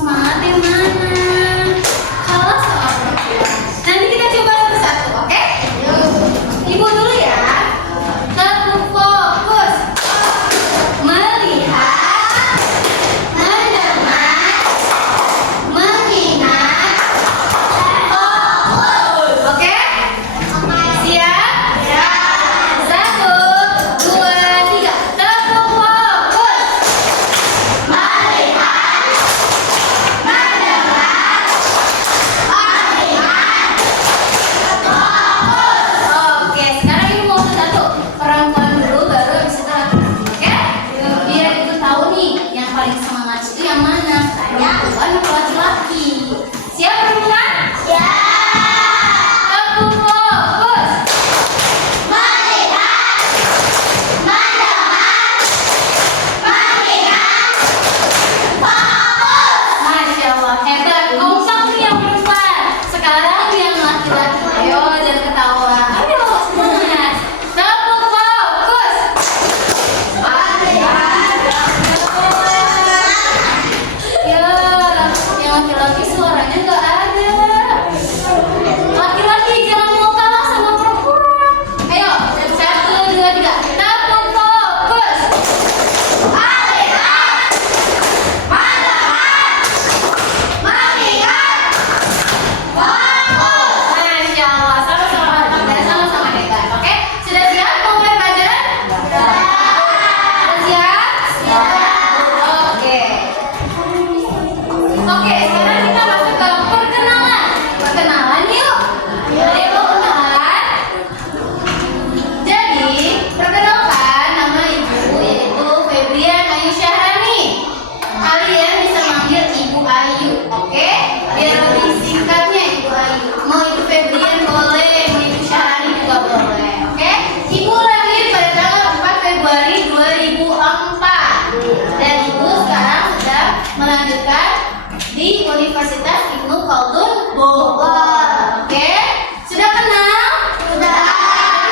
Semangat yang mana? Kalau soal perempuan, nanti kita coba satu-satu, oke? Ibu dulu ya. Tetap fokus. Melihat, mendengar, mengingat. Fokus. Oke? Siap? Satu, dua, tiga. Tetap fokus. Melihat, oke, sekarang ibu mau satu perempuan dulu, baru habis itu laki-laki, oke? Biar ibu tahu nih, yang paling semangat itu yang mana? Perempuan atau laki-laki? Siap perempuan? Ya. Aku fokus. Melihat, mendengar, mengingat. Fokus. Masya Allah, hebat. Kompak nih yang perempuan. Sekarang yang laki-laki. Ayo, jangan ketawa. Ayo, semangat. Tetap fokus. Ya, yang laki-laki suaranya nggak ada. Laki-laki jangan mau kalah sama perempuan. Ayo, satu, dua, tiga. Tetap fokus. Melihat, mendengar, mengingat. Fokus. Masya Allah, sama-sama mantap dan sama-sama hebat. Oke, sudah siap mau mulai pelajaran? Sudah. Siap? Siap. Oke. Oke, sekarang kita masuk ke perkenalan. Perkenalan yuk. Ada yang mau kenalan? Jadi, perkenalkan nama ibu yaitu Febrian Ayu Syahrani. Kalian bisa manggil Ibu Ayu, oke? Biar lebih singkatnya Ibu Ayu. Mau Ibu Febrian boleh, mau Ibu Syahrani juga boleh, oke? Ibu lahir pada tanggal 4 Februari 2004. Dan ibu sekarang sedang melanjutkan di Universitas Ibnu Khaldun Bogor, oke? Sudah kenal? Sudah.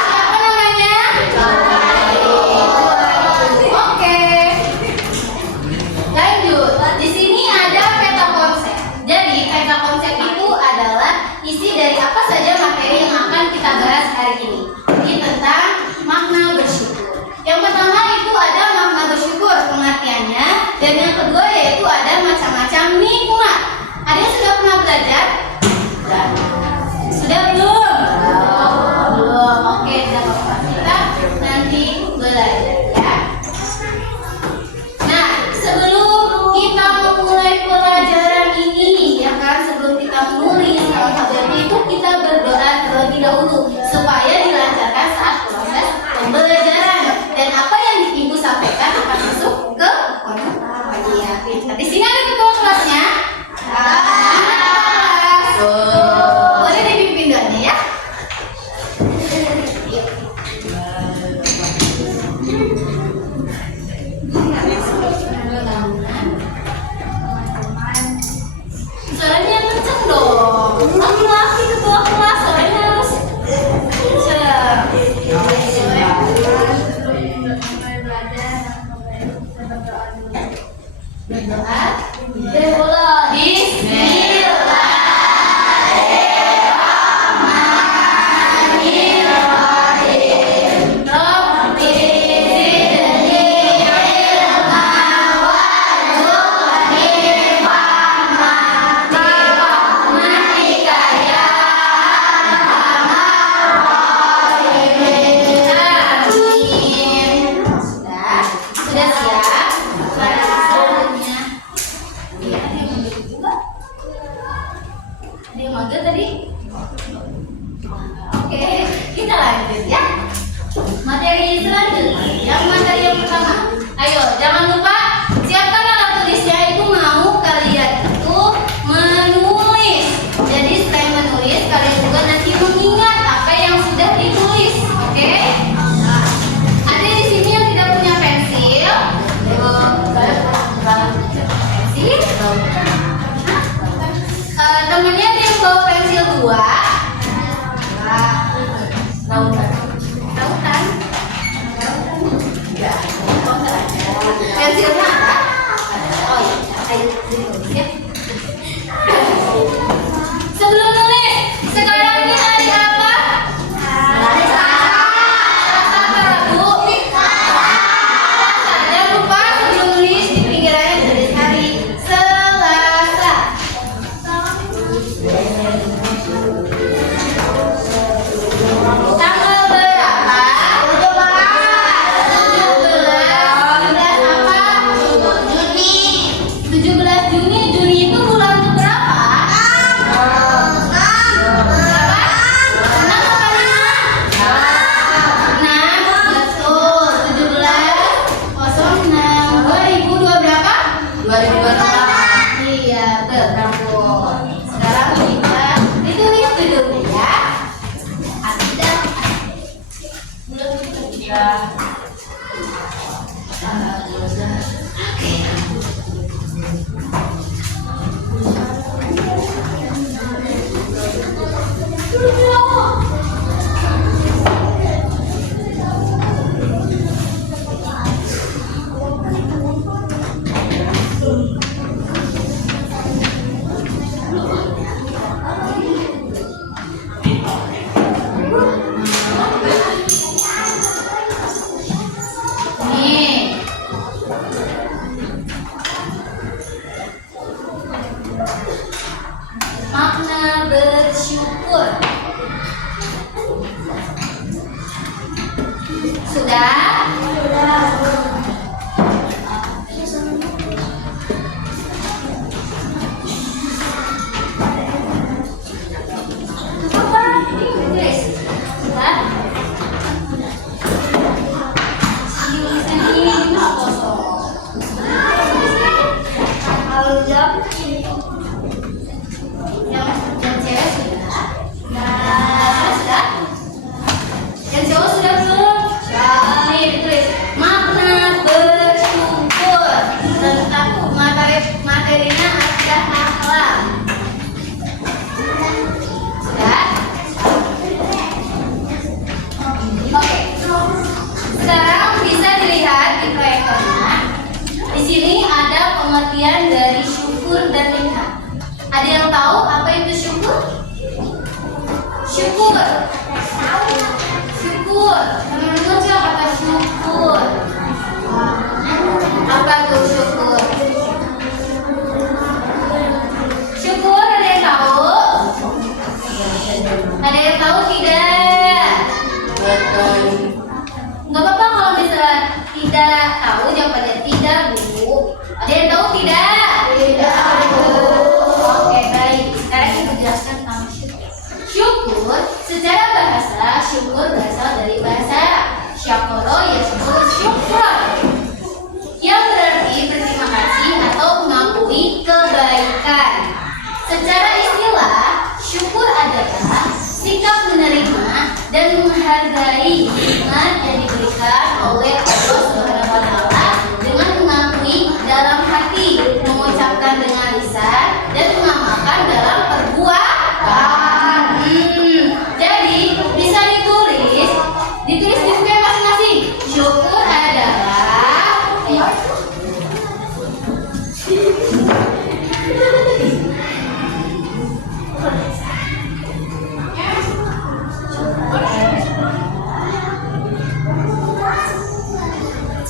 Siapa namanya? Oke. Lanjut, di sini ada peta konsep. Jadi peta konsep itu adalah isi dari apa saja materi yang akan kita bahas hari ini. Ini tentang makna bersyukur. Yang pertama itu ada makna bersyukur pengertiannya, dan yang kedua yaitu ada macam-macam nikmat. Ada yang sudah pernah belajar? Sudah belum? Belum. Oke, tidak apa-apa. Kita nanti belajar ya. Nah, sebelum kita memulai pelajaran ini, ya kan, sebelum kita menulis alfabet itu, kita berdoa terlebih dahulu supaya dilancarkan saat proses pembelajaran. Dan apa yang ibu sampaikan akan masuk ke kotak bagian. Nah, di sini ada ketua kelasnya. Boleh dipimpin doanya ya. Suaranya kenceng dong. Laki-laki ketua kelas suaranya harus kenceng. Berdoa. Bismillahirrahmanirrahim. Rabbi zidni ilma warzuqni fahman birahmatika ya arhamar rahimin. Amin. Sudah siap? Selanjutnya. Ada yang manggil tadi? Oke, kita lanjut ya. Materi selanjutnya, materi yang pertama. Ayo, jangan lupa siapkan alat tulisnya. Ibu mau kalian itu menulis. Jadi selain menulis, kalian juga nanti mengingat apa yang sudah ditulis. Oke? Ada di sini yang tidak punya pensil. Pensil? Temennya ada yang bawa pensil 2. Lautan. Pensilnya ada? Oh iya, ayo ditulis ya. Rambut. Sekarang kita ditulis dulu ya. Akidah. Makna bersyukur. Sudah? Materinya ada akhlak. Sudah? Oke. Sekarang bisa dilihat di proyektornya. Di sini ada pengertian dari syukur dan nikmat. Ada yang tahu apa itu syukur? Syukur. Syukur. Teman-teman coba kata syukur. Apa tuh syukur? Syukur ada yang tahu? Ada yang tahu tidak? Nggak apa-apa kalau misalnya tidak tahu, jangan pada tidak Bu. Ada yang tahu tidak? Tidak. Oke baik. Sekarang kita jelaskan tentang syukur. Syukur secara bahasa, syukur berasal dari bahasa syakoro yaitu syukur, yang berarti berterima kasih atau mengakui kebaikan. Secara istilah, syukur adalah sikap menerima dan menghargai nikmat yang diberikan oleh Allah Subhanahu wa Ta'ala dengan mengakui dalam hati, mengucapkan dengan lisan, dan mengamalkan dalam perbuatan. Jadi bisa ditulis di buku masing-masing. Syukur adalah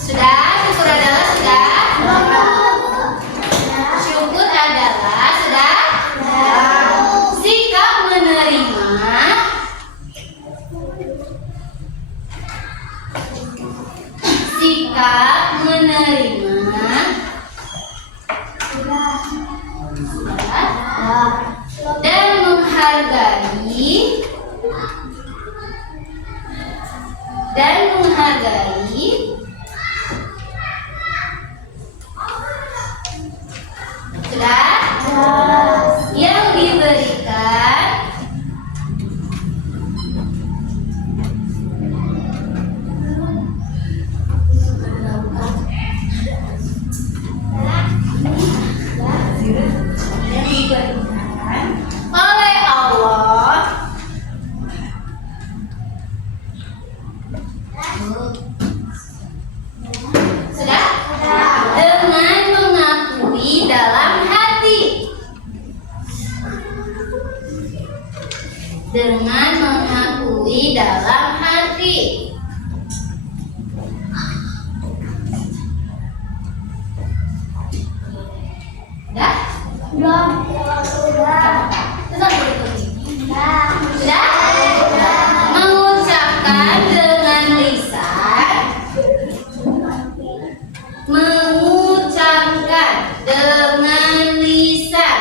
sudah, syukur adalah sudah. Syukur adalah sudah. Sikap menerima dan menghargai sudah yang diberikan oleh Allah sudah dengan mengakui dalam hati, dengan mengakui dalam hati. Sudah? Belum. Tetap sudah? Mengucapkan dengan lisan. Mengucapkan dengan lisan.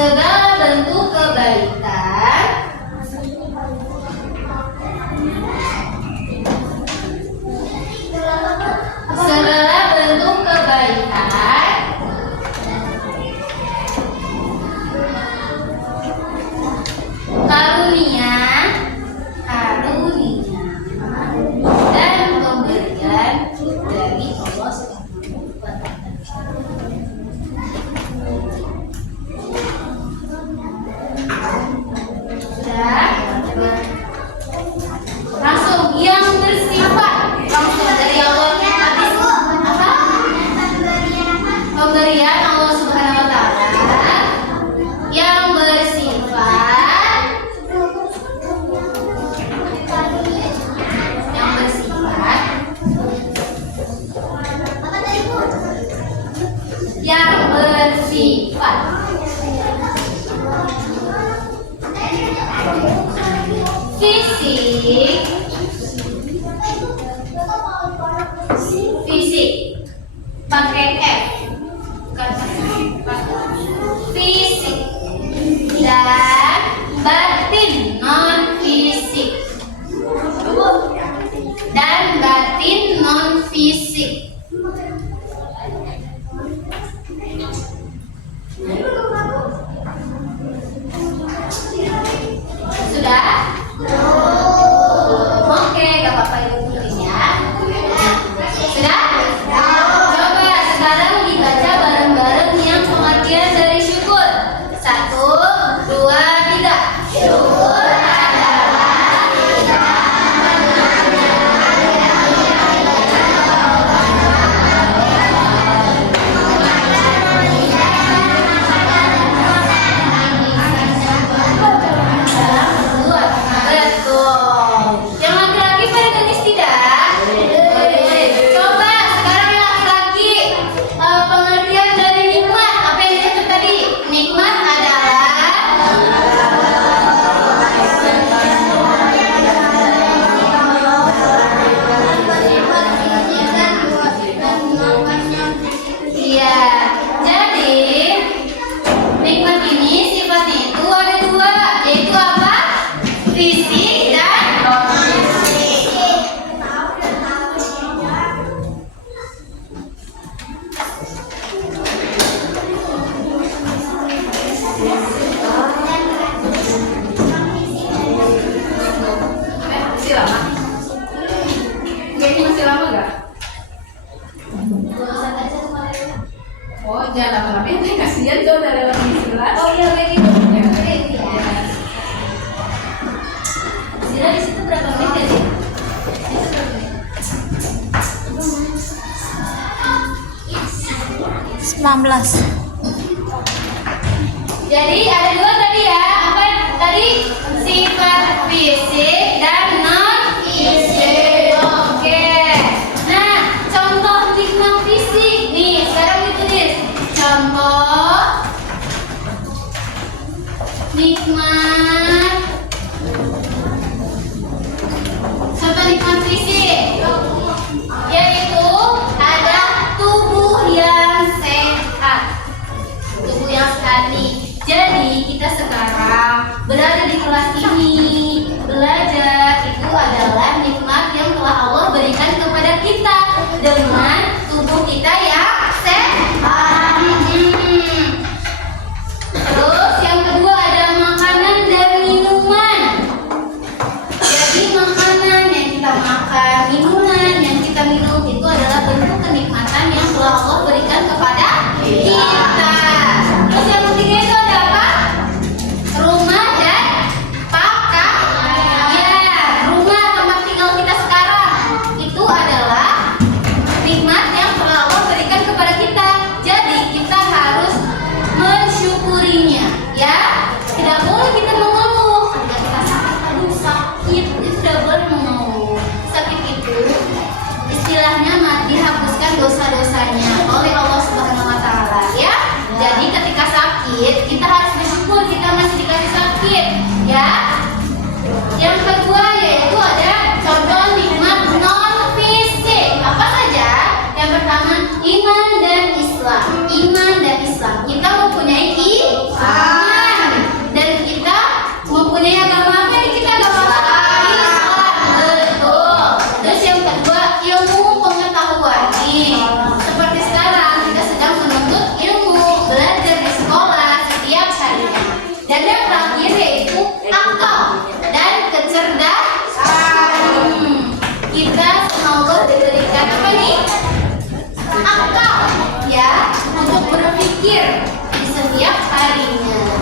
segala bentuk kebaikan karunia dan pemberian dari Allah Subhanahu wa Ta'ala. Sudah? Langsung yang bersifat langsung dari Allah. Habis apa? Pemberian Allah Subhanahu wa Ta'ala yang bersifat fisik pakai F, bukan fisik, dan batin non fisik sudah? Oke, gak apa-apa ibu tulis ya. Sudah? Coba sekarang dibaca bareng-bareng yang pengertian dari syukur. 1, 2, 3. Syukur jangan lama-lama, nanti kasihan tuh dari lagi 11. Oh iya begitu. Zira di situ berapa menit ya sih? Jadi ada dua tadi ya. Apa tadi? Sifat fisik dan non fisik. Oke. Nah, contoh nikmat fisik nih. Sekarang ditulis. Contoh nikmat. Contoh nikmat fisik yaitu ada tubuh yang sehat. Tubuh yang sehat nih. Jadi kita sekarang berada di kelas ini belajar itu adalah nikmat yang telah Allah berikan kepada kita dengan tubuh kita yang sehat. Terus yang kedua ada makanan dan minuman. Jadi makanan yang kita makan, minuman yang kita minum itu adalah bentuk kenikmatan yang telah Allah berikan kepada kita. Terus yang ketiga itu ada apa? Rumah dan pakan. Ya, rumah tempat tinggal kita sekarang itu adalah nikmat yang telah Allah berikan kepada kita. Jadi kita harus mensyukurinya, ya. Tidak boleh kita mengeluh. Ketika kita sakit, aduh sakit, itu tidak boleh mengeluh. Sakit itu istilahnya dihapuskan dosa-dosanya oleh Allah Subhanahu wa Ta'ala, ya. Jadi ketika sakit kita harus bersyukur kita masih dikasih sakit, ya. Yang kedua yaitu ada contoh nikmat non fisik. Apa saja? Yang pertama iman dan Islam. Iman dan Islam. Kita mempunyai iman. setiap harinya.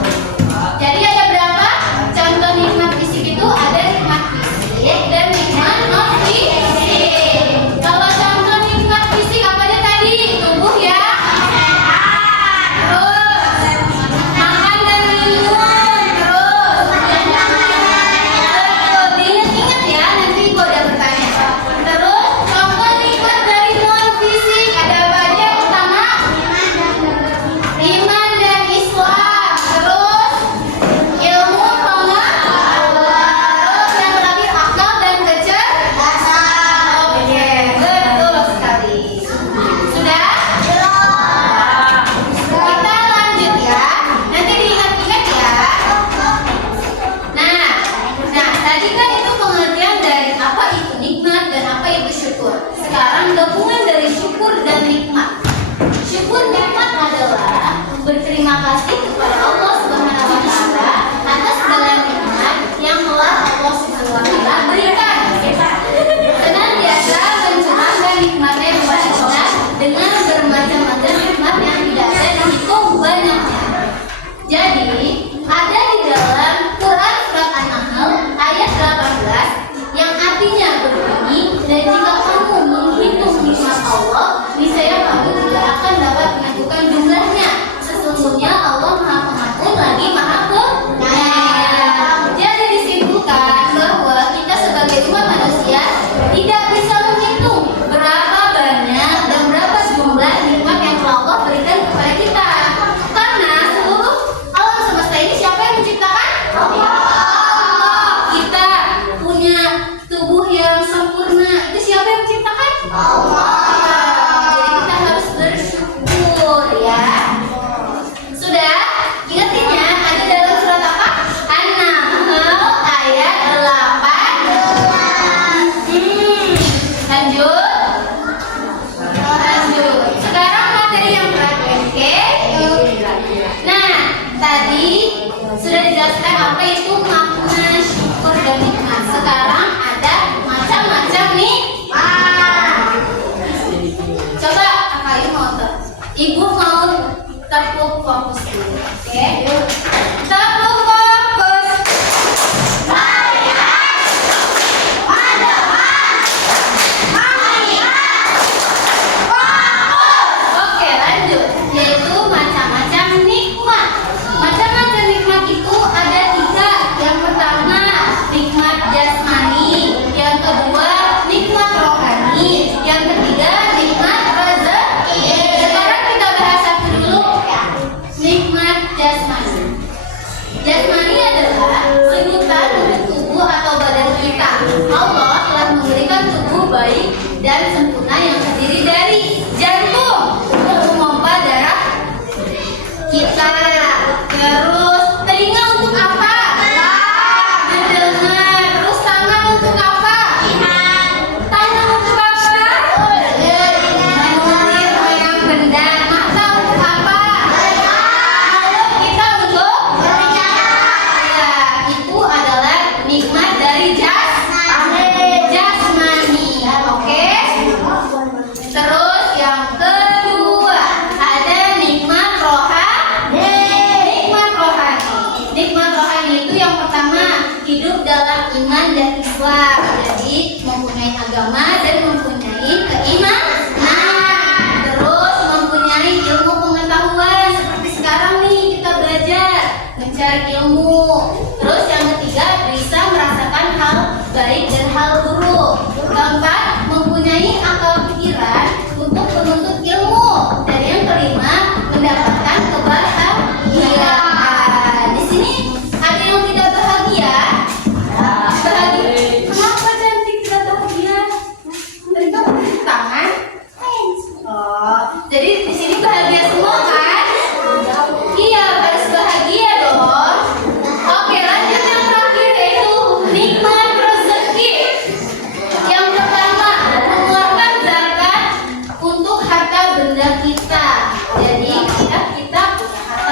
Jadi ada berapa contoh nikmat fisik itu? Ada nikmat fisik dan nikmat non fisik. Kalau contoh nikmat fisik apa aja tadi? Tubuh ya. Terus makan dan minum. Terus ingat ya, nanti gua ada bertanya. Terus contoh nikmat dari non fisik ada apa aja? Yang pertama iman dan Islam. Terus ilmu pengetahuan. Terus yang terakhir akal dan kecerdasan. Oke, betul sekali. Sudah? Kita lanjut ya. Nanti diingat-ingat ya. Nah, tadi kan itu pengertian dari apa itu nikmat dan apa itu syukur. Sekarang gabungan dari syukur dan nikmat. Syukur nikmat adalah berterima kasih kepada Allah Subhanahu wa taala atas segala nikmat yang telah Allah Subhanahu wa taala berikan. Senantiasa mencurahkan nikmatnya kepada kita dengan bermacam-macam nikmat yang tidak ada dihitung banyaknya. Jadi, ada di dalam Quran surat An-Nahl ayat 18 yang artinya berbunyi, dan jika kamu menghitung nikmat Allah, niscaya kamu tidak akan dapat menentukan jumlahnya. Sesungguhnya Allah Maha Pengampun lagi Maha Penyayang. Jadi disimpulkan bahwa kita sebagai umat manusia tidak bisa menghitung berapa banyak dan berapa jumlah nikmat yang telah Allah berikan kepada kita. Karena seluruh alam semesta ini siapa yang menciptakan? Allah. Kita punya tubuh yang sempurna, itu siapa yang menciptakan? Allah. Jadi kita harus bersyukur ya. Sudah? Ingatinnya ada dalam surat apa? An-Nahl ayat 18. Lanjut. Sekarang materi yang terakhir, oke? Nah, tadi sudah dijelaskan apa itu makna syukur dan nikmat. Sekarang ada macam-macam nikmat. Coba Kakak Ayu mau Ibu mau tepuk fokus dulu, oke? Tepuk fokus. Oke, lanjut. Yaitu macam-macam nikmat. Macam-macam nikmat itu ada 3. Yang pertama, nikmat jasmani. Yang kedua, nikmat rohani. Yang ketiga, nikmat rezeki. Sekarang kita bahas satu dulu ya. Nikmat jasmani. Jasmani adalah sebutan untuk tubuh atau badan kita. Allah telah memberikan tubuh baik dan sempurna yang terdiri dari jantung untuk memompa darah kita. Terus telinga untuk apa? Mendengar. Terus tangan untuk apa? Tangan untuk apa? Menulis pegang benda. Mata untuk apa? Mulut kita untuk berbicara. Ya, itu adalah nikmat dari jasmani. Oke? Terus yang kedua ada nikmat rohani. Nikmat rohani itu yang pertama, hidup dalam iman dan Islam. Jadi mempunyai agama dan mempunyai keimanan. Terus mempunyai ilmu pengetahuan. Seperti sekarang nih kita belajar mencari ilmu. Terus yang ketiga, bisa merasakan hal baik dan hal buruk. Keempat, mempunyai akal pikiran untuk menuntut ilmu. Dan yang kelima, mendapatkan kebahagiaan. Di sini ada yang tidak bahagia. Bahagia. Kenapa cantik tidak bahagia? Tadi kamu tepuk tangan. Oh, jadi di sini bahagia semua kan? Iya, harus bahagia dong. Oke, lanjut yang terakhir yaitu nikmat rezeki. Yang pertama, mengeluarkan zakat untuk harta benda kita. Jadi kita punya harta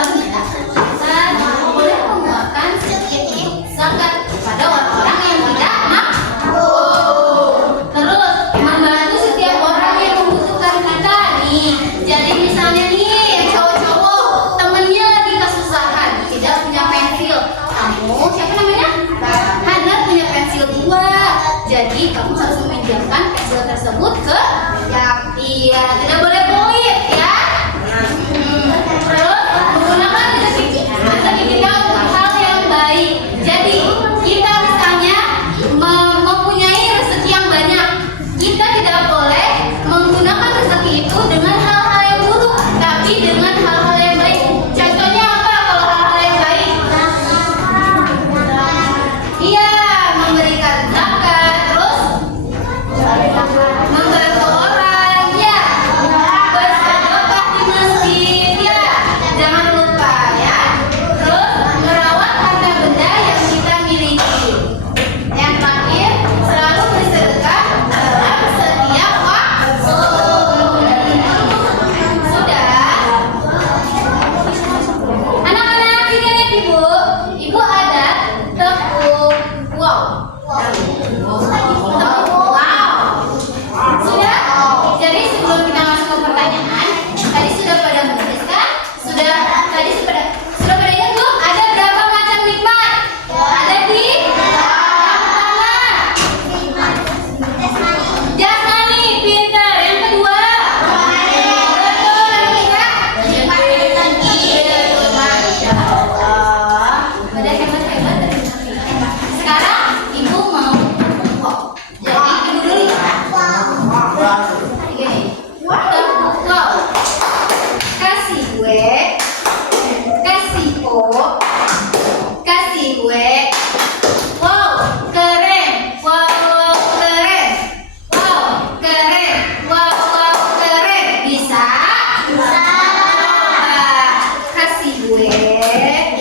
gue.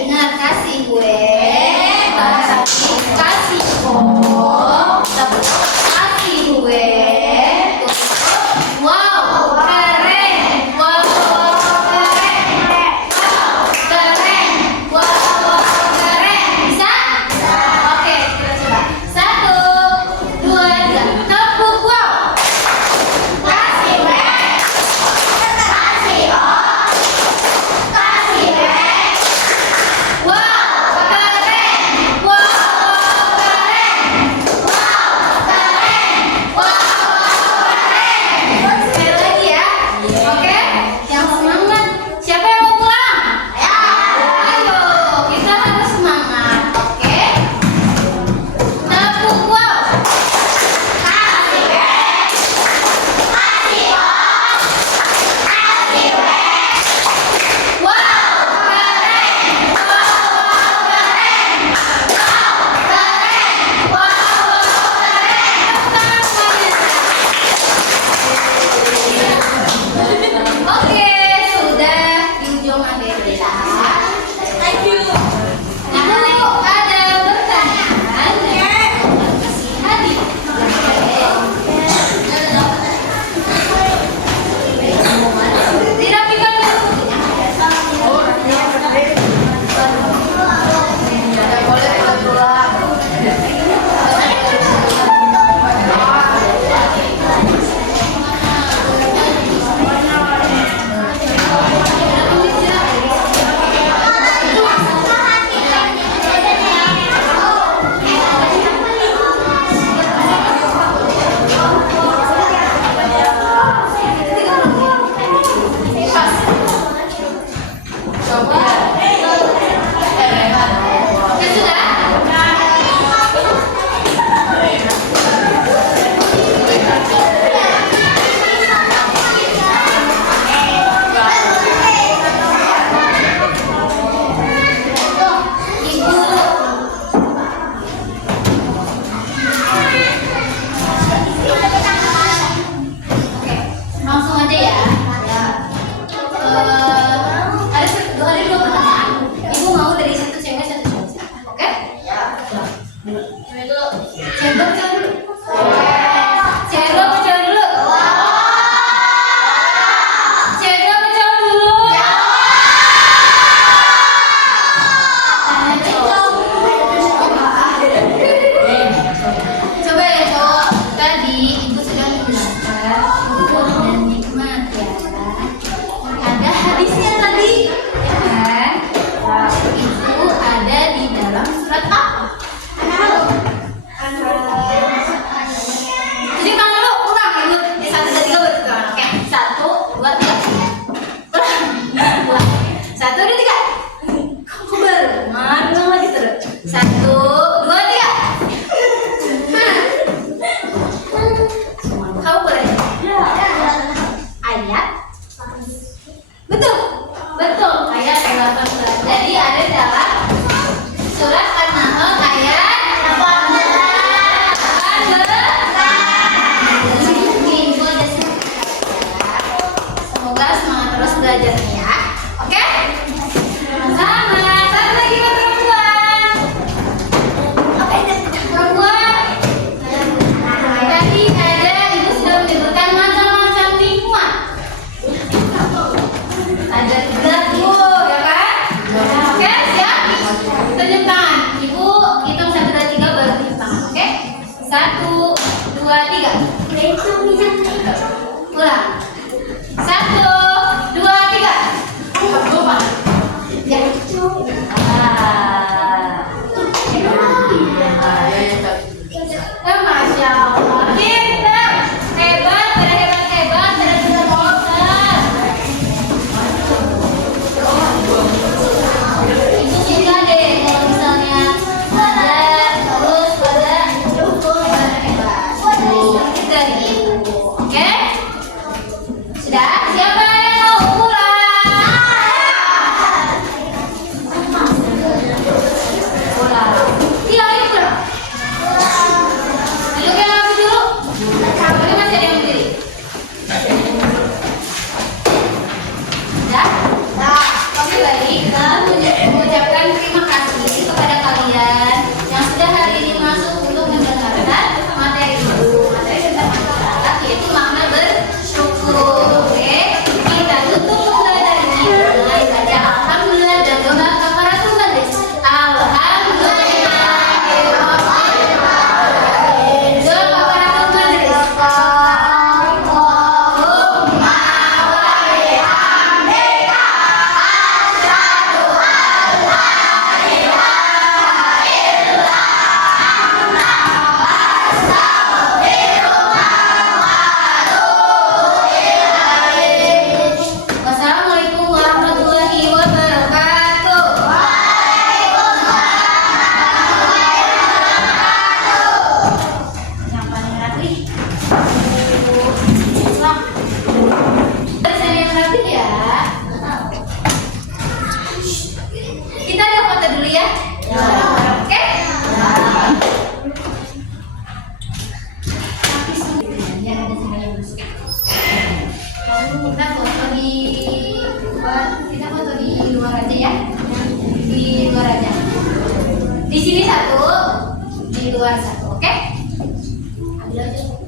Ingat kasih gue. Kasih kok. Kasih gue. Wow, keren. Wow, keren. Wow, keren. Wow, keren. Bisa? Oke, kita coba. 1, 2, 3. Tepuk wow. Kasih gue. Kasih oh. Kasih gue. Wow, keren. Wow, keren. Wow, keren. Wow, keren. Sekali lagi ya. Oke, yang semangat. Siapa yang mau pulang? Ya. Ayo, kita harus semangat. Oke. Tepuk wow. Kasih gue. Kasih oh. Kasih gue. Wow, keren. Wow, keren. Wow, keren. Wow, keren. Oke, sudah di ujung akhir kita. Thank you. Nah, ada pertanyaan dari si Hadi. Dirapikan dulu. Ya sudah. Langsung aja ya. Ada dua pertanyaan. Ibu mau dari satu cewek satu cowok. Oke? Cewek dulu. Cewek dulu. Cewek dulu. Cewek dulu. Cewek dulu. Coba ya cowok. Tadi ibu sudah mendengar ukur dan nikmat ya. Ada hadisnya tadi, ya kan? Itu ada di dalam surat apa? Jadi tangan lu ulang ibu. 1, 2, 3 betul. Oke, 1, 2, 3. Ulang. 1, 2, 3. Kok baru? Ulang lagi terus. 1, 2, 3. Kamu boleh. Ayat. Betul. Betul. Ayat 18. Jadi ada dalam surat An-Nahl ayat 18. Semoga semangat terus belajarnya ya. Oke? Sama. Satu lagi buat perempuan. Perempuan. Tadi ada ibu sudah menyebutkan macam-macam lingkungan. Ada 3 tuh, ya kan? Oke, siap? Tunjuk tangan. Ibu hitung 1, 2, 3 baru tunjuk tangan, oke? 1, 2, 3. Ulang. 1, 2, 3. Ya. Masya Allah. Pintar. Hebat, hebat. Ibu suka deh kalau misalnya belajar terus pada hebat. Dari ibu. Oke? Sudah? Siapa yang mau pulang? ya? Oke? Kita foto di luar aja ya. Di luar aja. Di sini satu, di luar satu, oke? Ambil aja.